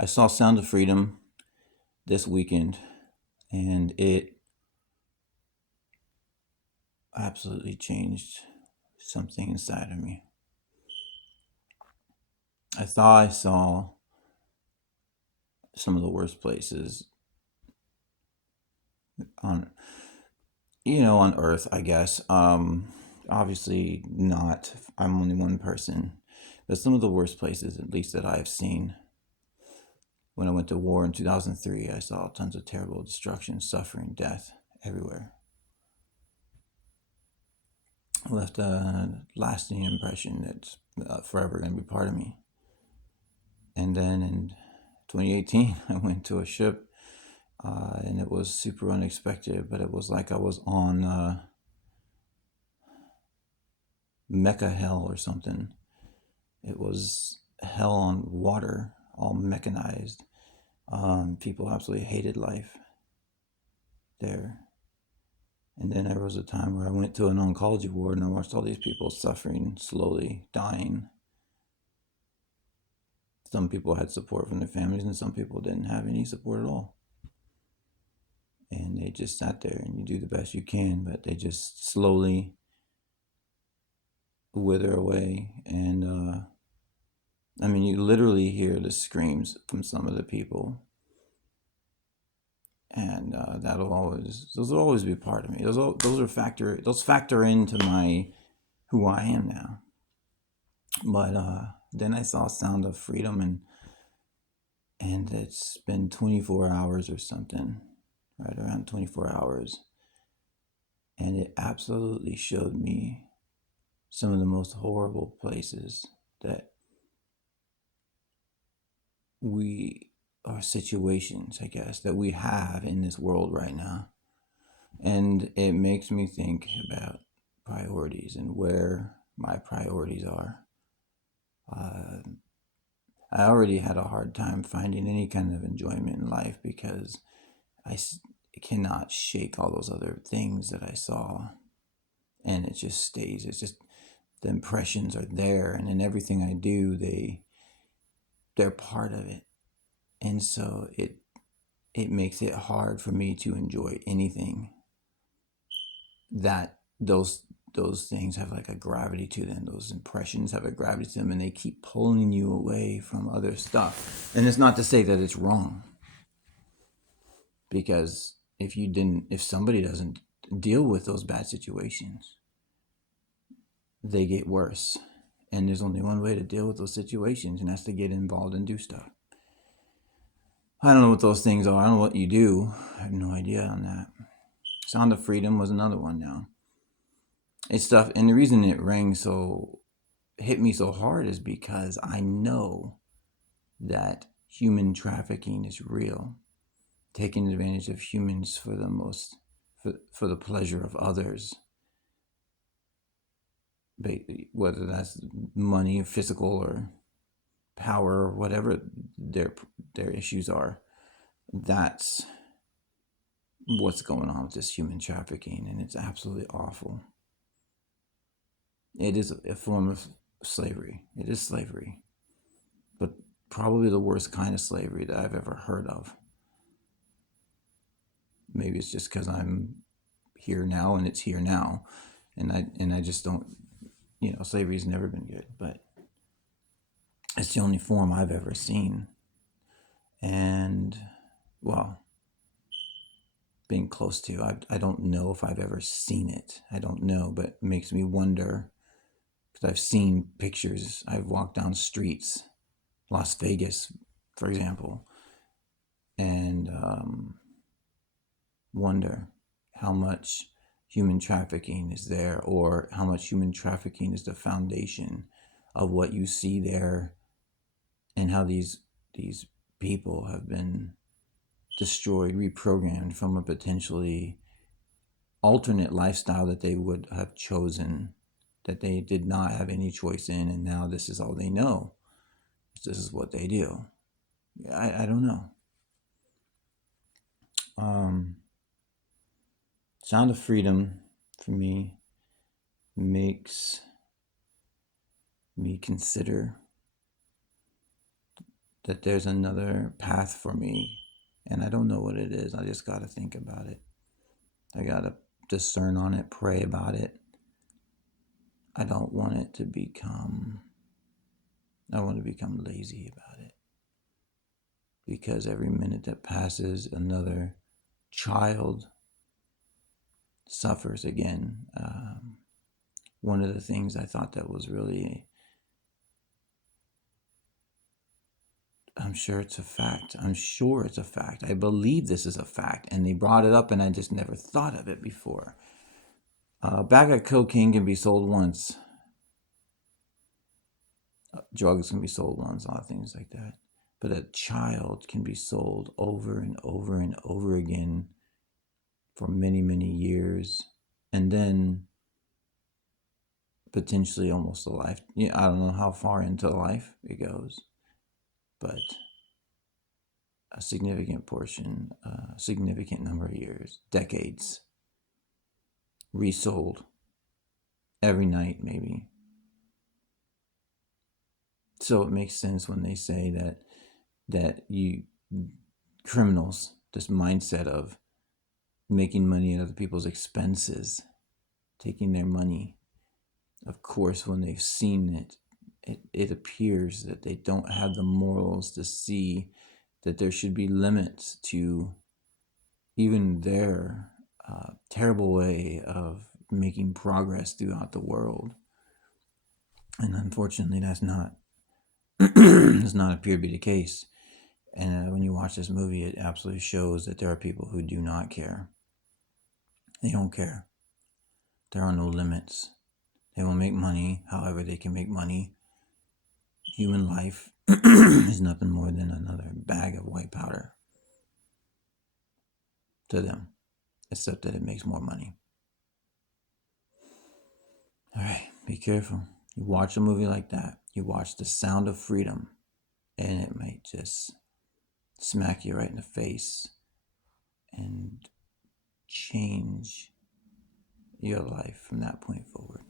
I saw Sound of Freedom this weekend, and it absolutely changed something inside of me. I thought I saw some of the worst places on on earth, I guess. Obviously not. I'm only one person, but some of the worst places, at least that I've seen. When I went to war in 2003, I saw tons of terrible destruction, suffering, death everywhere. It left a lasting impression that's forever going to be part of me. And then in 2018, I went to a ship, and it was super unexpected, but it was like I was on Mecca hell or something. It was hell on water, all mechanized. People absolutely hated life there. And then there was a time where I went to an oncology ward and I watched all these people suffering, slowly dying. Some people had support from their families, and some people didn't have any support at all. And they just sat there, and you do the best you can, but they just slowly wither away. And I mean, you literally hear the screams from some of the people, and those will always be part of me. Those factor into my who I am now. But then I saw Sound of Freedom, and it's been 24 hours or something, right around 24 hours, and it absolutely showed me some of the most horrible places that we are situations, I guess, that we have in this world right now. And it makes me think about priorities and where my priorities are. Uh, I already had a hard time finding any kind of enjoyment in life because I cannot shake all those other things that I saw. And it just stays. It's just the impressions are there. And in everything I do, they're part of it. And so it makes it hard for me to enjoy anything that those things have like a gravity to them. Those impressions have a gravity to them, and they keep pulling you away from other stuff. And it's not to say that it's wrong, because if somebody doesn't deal with those bad situations, they get worse. And there's only one way to deal with those situations, and that's to get involved and do stuff. I don't know what those things are. I don't know what you do. I have no idea on that. Sound of Freedom was another one now. It's stuff, and the reason it hit me so hard is because I know that human trafficking is real, taking advantage of humans for the pleasure of others, whether that's money, physical, or power, or whatever their issues are. That's what's going on with this human trafficking, and it's absolutely awful. It is a form of slavery. It is slavery, but probably the worst kind of slavery that I've ever heard of. Maybe it's just because I'm here now and it's here now, and I just don't. Slavery's never been good, but it's the only form I've ever seen. And well, being close to, I don't know if I've ever seen it. I don't know, but it makes me wonder, because I've seen pictures. I've walked down streets, Las Vegas, for example, and wonder how much human trafficking is there, or how much human trafficking is the foundation of what you see there, and how these people have been destroyed, reprogrammed from a potentially alternate lifestyle that they would have chosen, that they did not have any choice in, and now this is all they know. This is what they do. I don't know. Sound of Freedom for me makes me consider that there's another path for me, and I don't know what it is. I just got to think about it. I got to discern on it, pray about it. I don't want it to become, I want to become lazy about it. Because every minute that passes, another child suffers again. One of the things I thought that was really, I'm sure it's a fact. I believe this is a fact. And they brought it up and I just never thought of it before. A bag of cocaine can be sold once. Drugs can be sold once, a lot of things like that. But a child can be sold over and over and over again for many, many years. And then potentially almost a life. Yeah, I don't know how far into life it goes, but a significant portion, a significant number of years, decades, resold every night, maybe. So it makes sense when they say that you criminals, this mindset of making money at other people's expenses, taking their money. Of course, when they've seen it appears that they don't have the morals to see that there should be limits to even their terrible way of making progress throughout the world. And unfortunately, that's not does not appear to be the case. And when you watch this movie, it absolutely shows that there are people who do not care. They don't care. There are no limits. They will make money however they can make money. Human life is nothing more than another bag of white powder to them, except that it makes more money. All right, be careful. You watch a movie like that, you watch The Sound of Freedom, and it might just smack you right in the face and change your life from that point forward.